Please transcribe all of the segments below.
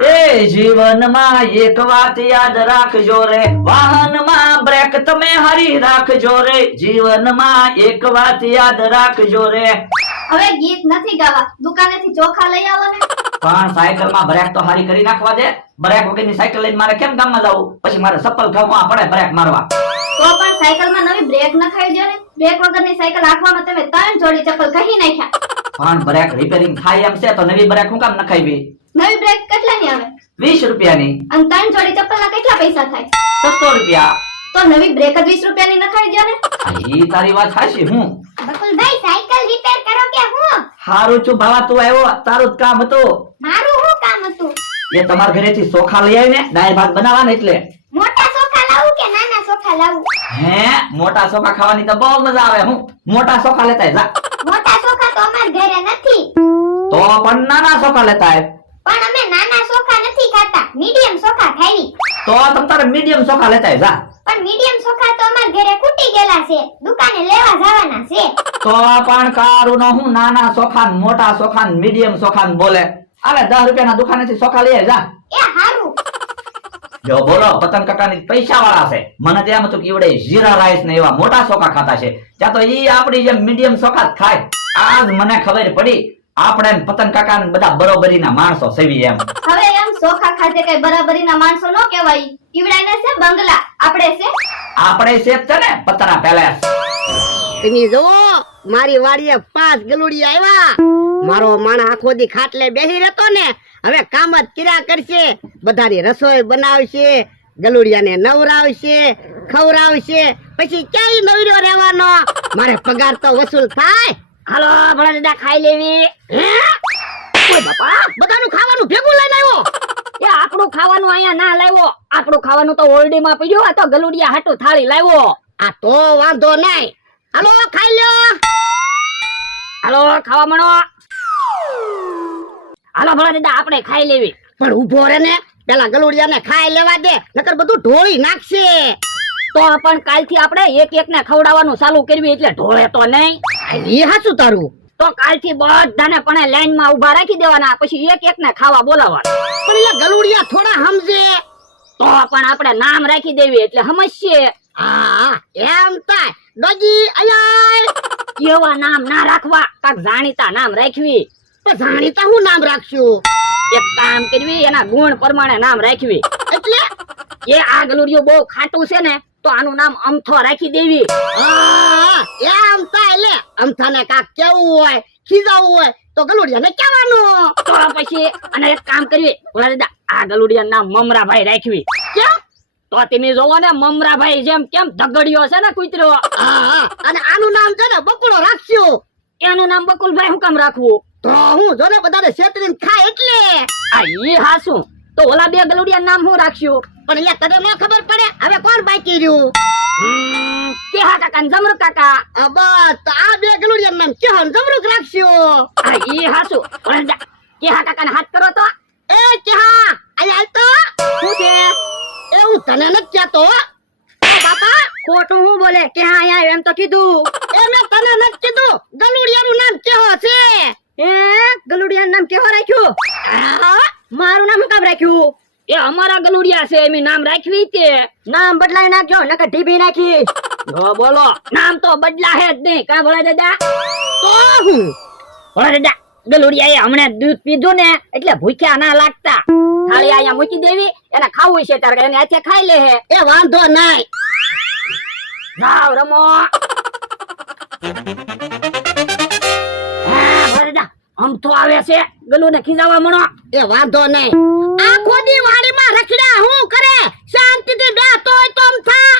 એ જીવનમાં એક વાત યાદ રાખજો રે, વાહનમાં બ્રેક તમે હારી રાખજો રે, જીવનમાં એક વાત યાદ રાખજો રે. હવે ગીત નથી ગાવા, દુકાનેથી ચોખા લઈ આવો ને. પણ સાયકલમાં બ્રેક તો હારી કરી નાખવા દે. બ્રેક વગરની સાયકલ લઈને મારે કેમ ગામમાં જવું? પછી મારે ચપ્પલ ખાવા પડે બ્રેક મારવા. તો પણ સાયકલમાં નવી બ્રેક નખાઈ દો ને. બ્રેક વગરની સાયકલ હાંકવામાં તમે 3 જોડી ચપ્પલ કહી નાખ્યા. પણ બ્રેક રિપેરિંગ થાય એમ છે તો નવી બ્રેક હું કામ નખાવી? નવી બ્રેક કેટલાની આવે? 20 રૂપિયાની. અને 3 જોડી ચપ્પલના કેટલા પૈસા થાય? 700 રૂપિયા. તો નવી બ્રેક જ 20 રૂપિયાની નખાઈ દો ને. ઈ તારી વાત સાચી. હું બકુલભાઈ સાયકલ રિપેર કરો કે હું? હારું છું ભાવા, તું આવ્યો, તારું જ કામ હતું. મારું શું કામ હતું? એ તમારા ઘરેથી ચોખા લઈ આવી ને, દાળ ભાત બનાવવાના એટલે. મોટા ચોખા લાવું કે નાના ચોખા લાવું? હે, મોટા ચોખા ખાવાની તો બહુ મજા આવે. હું મોટા ચોખા લેતા આય, જા. મોટા ચોખા તો અમાર ઘરે નથી. તો પણ નાના ચોખા લેતા આય. પણ અમે નાના ચોખા નથી ખાતા, મીડિયમ ચોખા ખાવી. તો તમ તારે મીડિયમ ચોખા લેતા આય, જા. પણ મીડિયમ ચોખા તો અમાર ઘરે ખૂટી ગયેલા છે, દુકાને લેવા જવાના છે. તો પણ કારું નો હું નાના ચોખા ને મોટા ચોખા ને મીડિયમ ચોખા ને બોલે. આલે 10 રૂપિયાના દુકાનેથી ચોખા લઈ આય, જા. એ હારું. જો બોલો, પતંગ કાકાની પૈસા વાળા છે. મને તેમ હતું કે ઈવડે જીરા રાઈસ ને એવા મોટા ચોખા ખાતા છે, ત્યાં તો ઈ આપડી જેમ મીડિયમ ચોખા જ ખાય. આજ મને ખબર પડી આપણે પતંગ કાકા ને બધા બરોબરીના માણસો સેવી એમ. હવે એમ ચોખા ખાતે કઈ બરાબરીના માણસો નો કહેવાય. ઈવડાને છે બંગલા, આપણે છે ને પતરા પેલેસ. તમે જો મારી વાડીએ 5 ગલુડી આવ્યા. મારો માણ આખો દી ખાટલે બેહી રહેતો ને, હવે કામ જ કર્યા કરશે. બધાની રસોઈ બનાવશે, ગલુડિયાને નવરાવશે, ખવરાવશે, પછી ક્યાંય નવર્યો રહેવાનો. મારે પગાર તો વસૂલ થાય. હાલો ભણા દાદા ખાઈ લેવી. હે ઓય બાપા, બધાનું ખાવાનું ભેગું લઈને આવ્યો. એ આપણું ખાવાનું અહીંયા ના લાવ્યો, આપણું ખાવાનું તો ઓરડીમાં પડ્યું. આ તો ગલુડિયા હાટુ થાળી લાવ્યો. આ તો વાંધો નહીં. હાલો ખાઈ લ્યો. હાલો ખાવા મળો. હાલો ભણા દાદા આપણે ખાઈ લેવી. પણ ઉભો રે ને, પેલા ગલુડિયાને ખાઈ લેવા દે, નકર બધું ઢોળી નાખશે. તો પણ કાલથી આપણે એક એક ને ખવડાવવાનું ચાલુ કરવી, એટલે ઢોળે તો નહીં. ઈ હાચું તારું. તો કાલથી બધાને પણ લાઈન માં ઉભા રાખી દેવાના, પછી એક એક ને ખાવા બોલાવવાના. પણ એ ગલુડિયા થોડા સમજે. તો પણ આપણે નામ રાખી દેવી એટલે સમજશે. હા એમ થાય. ડોજી અયાય કેવા નામ ના રાખવા, કાક જાણીતા નામ રાખવી. તો જાણીતા હું નામ રાખશું? એક કામ કરવી, એના ગુણ પ્રમાણે નામ રાખવી. એટલે એ આ ગલુડિયો બહુ ખાટું છે ને, તો આનું નામ અમથો રાખી દેવી. એમ થાય. લે અમથાને કાક કેવું હોય, ખીજાવું હોય તો ગલુડિયાને કહેવાનું. તો પછી અને એક કામ કરવી, ઓલા દાદા આ ગલુડિયાનું નામ મમરાભાઈ રાખવી. કેમ? તો તમે જોવો ને, મમરાભાઈ જેમ કેમ ધગડિયો છે ને કૂતરો. અને આનું નામ છે ને બકુલો રાખશું. એનું નામ બકુલભાઈ હું કામ રાખવું? તો હું જો ને બધાને છેતરીને ખાય એટલે. આ ઈ હાસું. તો ઓલા બે ગલુડિયા નામ હું રાખશું? પણ એટલે તને ન ખબર પડે. હવે કોણ બાકી રહ્યું? કેહા કાકા ને જમરૂક કાકા. બસ તો આ બે ગલુડિયા નામ કેહા ને જમરૂક રાખશું. આ ઈ હાસું. પણ કેહા કાકા ને હાથ કરો તો. એ કેહા આય તો શું છે? એવું તને નથી કહેતો. બાપા ખોટું હું બોલે? કેહા આયા એમ તો કીધું. એ મેં તને નથી કીધું. ગલુડિયાનું નામ કેહો છે. એ ગલુડિયાનું નામ કેહો રાખ્યું? મારું નામ કામ રાખ્યું? એ અમારા ગલુડિયા છે, એમ નામ રાખવી તે. નામ બદલાઈ નાખ્યો, નકર ઢીબી નાખી. બોલો, નામ તો બદલા હે જ નહીં. કા ભોળા દાદા? તો હું ભોળા દાદા, ગલુડિયાએ હમણાં દૂધ પીધું ને, એટલે ભૂખ્યા ના લાગતા. થાળી અહીંયા મૂકી દેવી, એને ખાવું છે તારે એને હાથે ખાઈ લે. એ વાંધો નહીં. જાવ રમો. આમ તો આવે છે, ગલુ ને ખીજાવા મણો. એ વાંધો નહીં. આખો દી વાડીમાં રખડ્યા હું કરે? શાંતિથી બેઠો હોય તો આમ થા.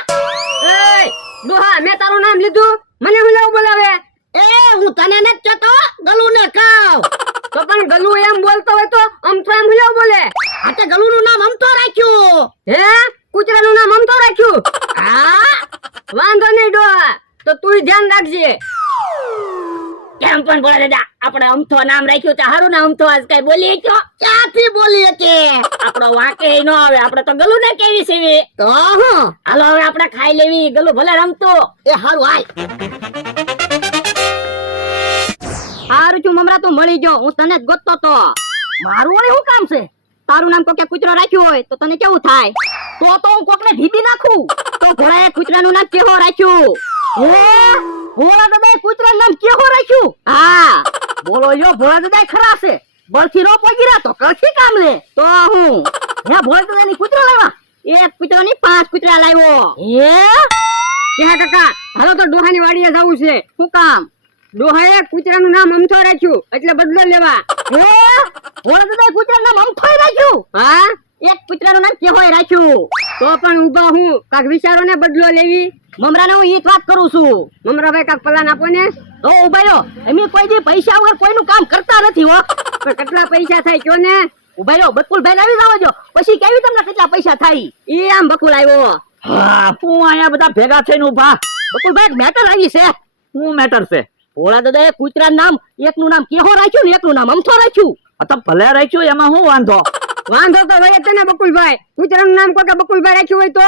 એ ડોહા, મેં તારું નામ લીધું, મને હું લાવ બોલાવે? એ હું તને નથી કહેતો, ગલુ ને કહું. તો પણ ગલુ એમ બોલતો હોય તો અમથો એમ હું બોલે? આતે ગલુ નું નામ અમથો રાખ્યું. હે કૂતરા નું નામ અમથો રાખ્યું? હા વાંધો નહીં ડોહા, તો તું ધ્યાન રાખજે. કેમ પણ બોલા દાદા, આપણે અમથો નામ રાખ્યું તે હારું ને. અમથો આજ કઈ બોલીએ તો ક્યાંથી બોલીએ કે આપણો વાકે ન આવે. આપણે તો ગલુ ને કેવી છે તો હાલો હવે આપણે ખાઈ લેવી. ગલુ ભલે રમતો. એ હારું હાલ. હારું છું મમરા, તું મળી ગયો. હું તને જ ગોતતો તો. મારું વળી શું કામ છે? તારું નામ કોકે કૂતરો રાખ્યું હોય તો તને કેવું થાય? તો હું કોકને ઢીબી નાખું. તો ઘોડાએ કૂતરાનું નામ કેવો રાખ્યું? હે ભોળા દાદાએ કૂતરાનું નામ કેવો રાખ્યું? હા બોલો યો, ભોળા દાદા ખરા છે. બળથી નો પગીરા તો કળથી કામ લે. તો હું હે ભોળા દાદાની કૂતરો લાવ્યા? એક કૂતરો ની 5 કૂતરા લાવ્યો. હે કાકા હાલો તો ડોહાની વાડીએ જવું છે. શું કામ? ડોહાએ કૂતરાનું નામ અમથો રાખ્યું એટલે બદલો લેવા. હે ભોળા દાદાએ કૂતરાનું નામ અમથોય રાખ્યું? હા એક કૂતરાનું નામ કેહોય રાખ્યું. તો પણ ઊભા હું કાક વિચારો ને બદલો લેવી. મમરાને હું ઈ જ વાત કરું છું. મમરાભાઈ કાક પ્લાન આપો ને. તો ઉભા રહ્યો, અમે કોઈ દી પૈસા વગર કોઈનું કામ કરતા નથી હો. પણ કેટલા પૈસા થાય કયો ને. ઉભા રહ્યો, બકુલભાઈ લાવી જાવ જો, પછી કેવી તમને કેટલા પૈસા થાય. ઈ આમ બકુલ આવ્યો. હા હું અહીંયા બધા ભેગા થઈને ઉભા. બકુલભાઈ મેટર આવી છે. શું મેટર છે? ભોળા દાદાએ કૂતરાનું નામ એકનું નામ કેહો રાખ્યું ને એકનું નામ અમથો રાખ્યું. આ તો ભલે રાખ્યું, એમાં શું વાંધો? વાંધો તો હોય છે ને બકુલભાઈ. કૂતરાનું નામ કોઈ બકુલભાઈ રાખ્યું હોય તો?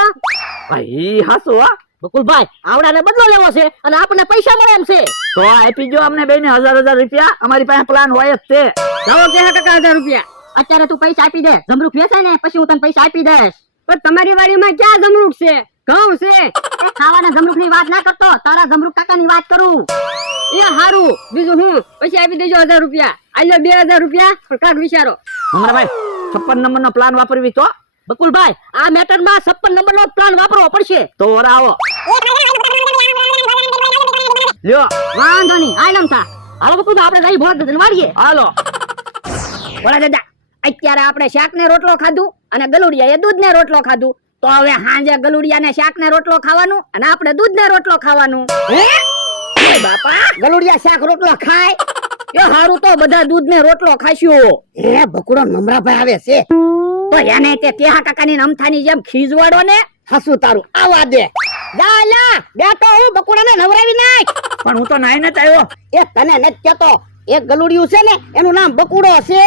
ભાઈ હાસુ હા. બકુલભાઈ આવડાને બદલો લેવો છે અને આપણને પૈસા મળે એમ છે. તો આપી જો અમને બેને 1000 રૂપિયા. અમારી પાસે પ્લાન હોય જ છે. જાઓ કે કાકા 1000 રૂપિયા. અત્યારે તું પૈસા આપી દે, જમરૂખ વેચાય ને પછી હું તને પૈસા આપી દઈશ. પણ તમારી વાડીમાં ક્યાં જમરૂખ છે? ઘઉં છે. એ ખાવાના જમરૂખની વાત ના કરતો, તારા જમરૂખ કાકાની વાત કરું. એ હારું, બીજું હું પછી આપી દેજો 1000 રૂપિયા. આલ્યો 2000 રૂપિયા. પણ કાક વિચારો ભાઈ 56 નંબરનો પ્લાન વાપરવી તો? બકુલભાઈ આ મેટરમાં 56 નંબરનો પ્લાન વાપરવો પડશે. તો આવો લ્યો. વાંધો નહીં, આયલમ થા. હાલો બકુલભાઈ આપણે જઈ ભોળા દાદાને વાડીએ. હાલો. ભોળા દાદા અત્યારે આપણે શાક ને રોટલો ખાધું અને ગલુડિયાએ દૂધ ને રોટલો ખાધું. તો હવે હાંજે ગલુડિયાને શાક ને રોટલો ખાવાનું અને આપણે દૂધ ને રોટલો ખાવાનું. હે ઓય બાપા, ગલુડિયા શાક રોટલો ખાય? એ હારું તો બધા દૂધ ને રોટલો ખાશું. હે બકુડો મમરાભાઈ આવે છે તો એને તે કેહા કાકાની અમથાની જેમ ખીજવાડો ને. હસું તારું આવા દે. જા લા બેઠો હું બકુડાને નવરાવી નાખ. પણ હું તો નાઈ ન આવ્યો. એ તને નથી કેતો, એક ગલુડિયું છે ને એનું નામ બકુડો છે.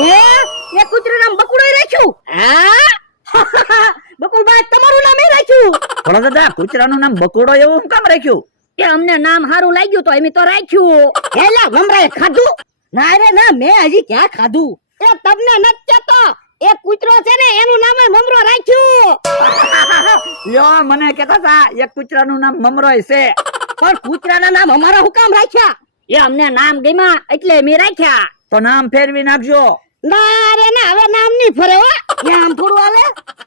હે એ કૂતરું નામ બકુડો રાખ્યું? હા બકુલભાઈ તમારું નામ એ રાખ્યું? ભોળા દાદા કૂતરાનું નામ બકુડો એવું હું કામ રાખ્યું? એ અમને નામ હારું લાગ્યું તો એમ તો રાખ્યું. હેલા મમરાએ ખાધું? ના રે ના, મેં હજી ક્યાં ખાધું. એ તમને નથી કેતો, એ કૂતરો છે ને એનું નામ મમરો રાખ્યું. લ્યો મને કહેતા હતા એક કૂતરાનું નામ મમરોય છે. પણ કૂતરાના નામ અમારા હું કામ રાખ્યા? એ અમને નામ ગમ્યા એટલે મેં રાખ્યા. તો નામ ફેરવી નાખજો. ના રે ના, હવે નામ નહીં ફરે હો. નામ થોડું આવે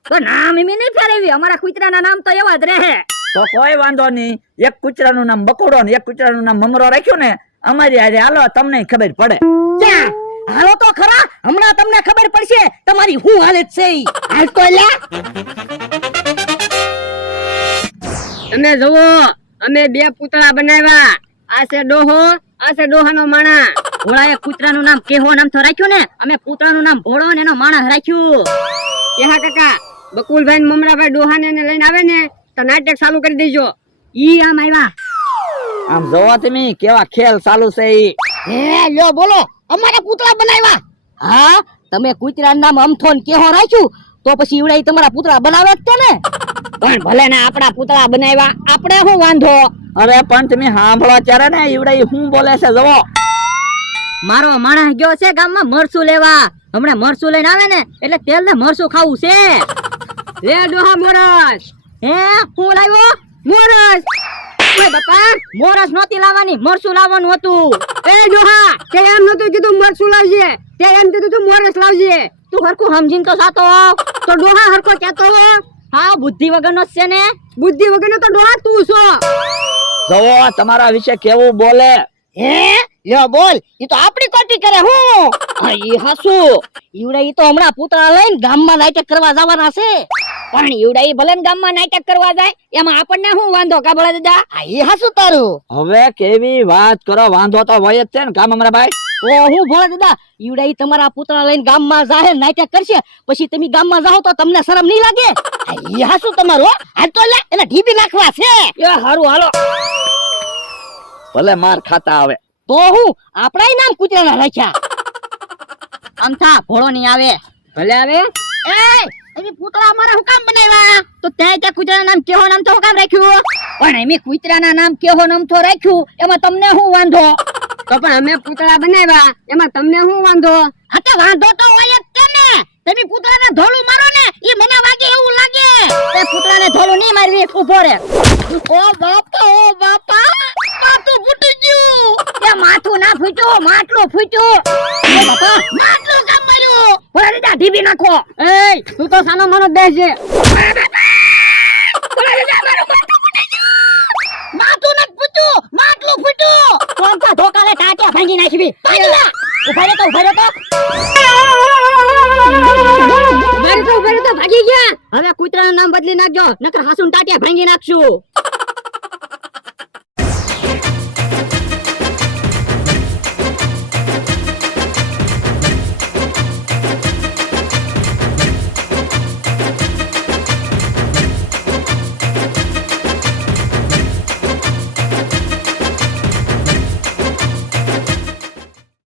તો નામ એમ નહીં ફેરવી. અમારા કૂતરાના નામ તો એવા જ રહે. તો કોઈ વાંધો નહીં, એક કૂતરાનું નામ બકુડો ને એક કૂતરાનું નામ મમરો રાખ્યું ને અમારી હારે હાલો, તમને ખબર પડે. ક્યાં હાલો તો ખરા, હમણાં તમને ખબર પડશે તમારી શું હાલત છે. હાલ તો લે. તમે જુઓ અમે 2 પૂતળા બનાવ્યા. આ છે ડોહો, આ છે ડોહાનો માણા. ભોળાએ કૂતરાનું નામ કેહો નામ તો રાખ્યું ને, અમે પૂતળાનું નામ ભોળો ને એનો માણસ રાખ્યું. કેહા કાકા બકુલભાઈ મમરાભાઈ ડોહાને લઈને આવે ને તો નાટક ચાલુ કરી દેજો. ઈ આમ આવ્યા. આમ જોવા તમે કેવા ખેલ ચાલુ છે. હે લ્યો બોલો, અમારા પૂતળા બનાવ્યા. હા તમે કૂતરાનું નામ અમથો ને કેહો રાખ્યું તો પછી ઈવડાઈ તમારા પૂતળા બનાવે જ ને. પણ ભલે ને આપણા પૂતળા બનાવ્યા, આપણે શું વાંધો? અરે પણ તમે સાંભળો ત્યારે ને ઈવડે હું બોલે છે જવો. મારો માણસ ગયો છે ગામમાં મરચું લેવા. હમણાં મરચું લઈને આવે ને એટલે તેલ ને મરચું ખાવું છે. લે ડોહા મોરસ. હે હું લાવ્યો મોરસ? ઓય બાપા, મોરસ નહોતી લાવવાની, મરચું લાવવાનું હતું. એ ડોહા તે એમ નતું કીધું મરચું લાવજે, તે એમ કીધું તું મોરસ લાવજે. તું હરખું સમજીને તો સાતો તો ડોહા હરખો કહેતો હો. હા બુદ્ધિ વગરનો જ છે ને. બુદ્ધિ વગરનો તો ડોહા તું છો. જવો તમારા વિશે કેવું બોલે. હે લ્યો બોલ, ઈ તો આપણી કોટી કરે હું. હા ઈ હાસુ. ઈવડા ઈ તો હમણાં પૂતળા લઈને ગામમાં નાટક કરવા જવાના છે. પણ ઈવડા ઈ ભલે ગામમાં નાટક કરવા જાય એમાં આપણને શું વાંધો કા ભલા દાદા? હા ઈ હાસુ તારું. હવે કેવી વાત કરો, વાંધો તો હોય જ છે ને કામ અમારા ભાઈ. ઓ હું ભોળા દાદા, ઈવડા ઈ તમારા પૂતળા લઈને ગામમાં જાહે નાટક કરશે, પછી તમે ગામમાં જાઓ તો તમને શરમ નહીં લાગે? હા ઈ હાસુ તમારું. હાલ તો લે એને ઢીબી નાખવા છે. એ હારું હાલો. ભલે માર ખાતા આવે તો હું આપણા નામ કૂતરાના રાખ્યા. અમથા ભોળો નહીં આવે. ભલે આવે. એ એમી પૂતળા અમારા હું કામ બનાવ્યા? તો તે કૂતરાના નામ કેહો નામ તો હું કામ રાખ્યું? પણ એમી કૂતરાના નામ કેહો નામ તો રાખ્યું, એમાં તમને શું વાંધો? તો પણ અમે પૂતળા બનાવ્યા એમાં તમને શું વાંધો? હા તો વાંધો તો હોય જ છે ને. તમે પુતળાને ધોલું મારો ને ઈ મને વાગે એવું લાગે એ પુતળાને ધોલું નહીં મારવી ઉભો રે ઓ બાપા માથું ફૂટી ગયું એ માથું ના ફૂટ્યું માટલું ફૂટ્યું એ બાપા માટલું કામ માર્યું ઓલા દીદા ઢીબી નાખો એ તું તો સાનો માનો બેસજે માથું નથી ફૂટ્યું માટલું ફૂટ્યું કોણ કા ધોકાલે ટાટિયા ભાંગી નાખવી પાછલા ઉભા રે તો ભાગી ગયા હવે કૂતરાનું નામ બદલી નાખજો નકર હાસુન ટાટિયા ભાંગી નાખશું